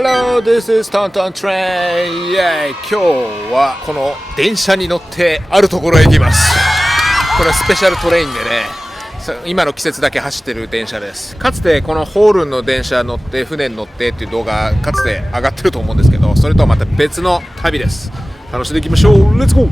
Hello, this is Tonton Train. イエーイ。今日はこの電車に乗ってあるところへ行きます。これはスペシャルトレインでね、今の季節だけ走ってる電車です。かつてこのホールンの電車乗って船に乗ってっていう動画かつて上がってると思うんですけど、それとはまた別の旅です。楽しんでいきましょう。レッツゴー。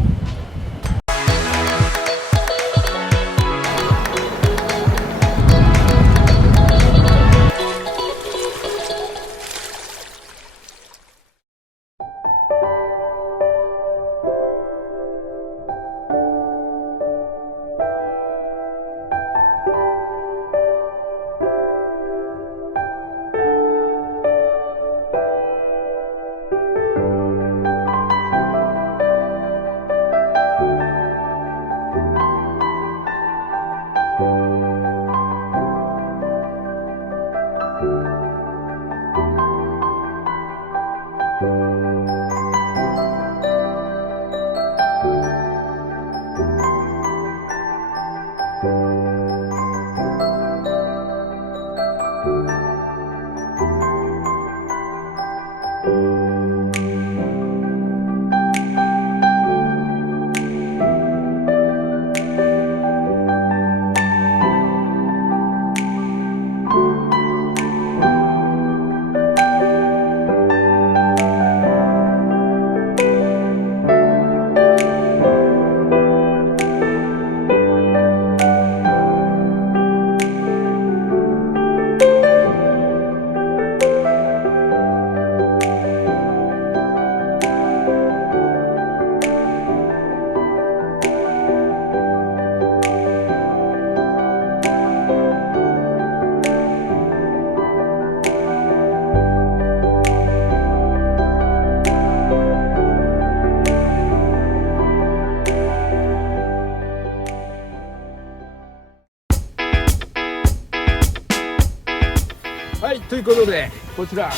はい、ということでこちら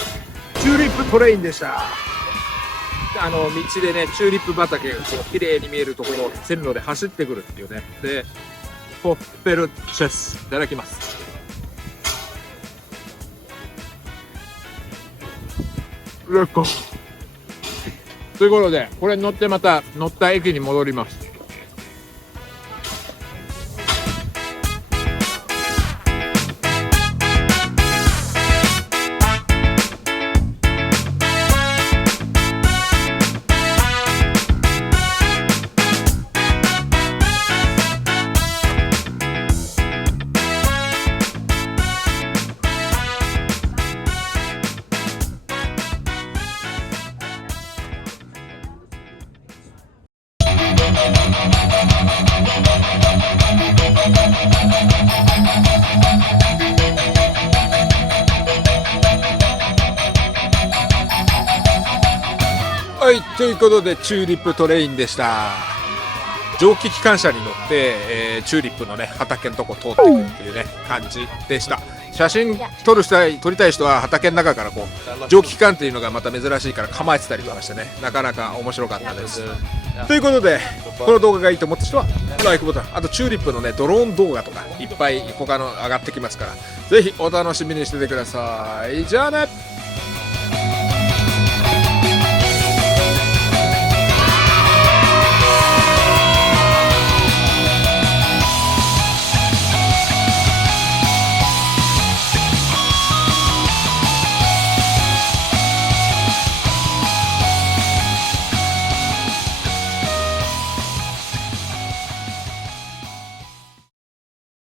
チューリップトレインでした。道でねチューリップ畑がこう綺麗に見えるところを線路で走ってくるっていうね。でポッペルチェスいただきます。レッコということでこれに乗ってまた乗った駅に戻ります。はい、ということでチューリップトレインでした。蒸気機関車に乗って、チューリップのね畑のとこ通ってくるっていうね感じでした。写真撮りたい人は畑の中からこう蒸気機関っていうのがまた珍しいから構えてたりとかしてね、なかなか面白かったです。ということでこの動画がいいと思った人はライクボタン、あとチューリップのねドローン動画とかいっぱい他の上がってきますから、ぜひお楽しみにしててください。じゃあね。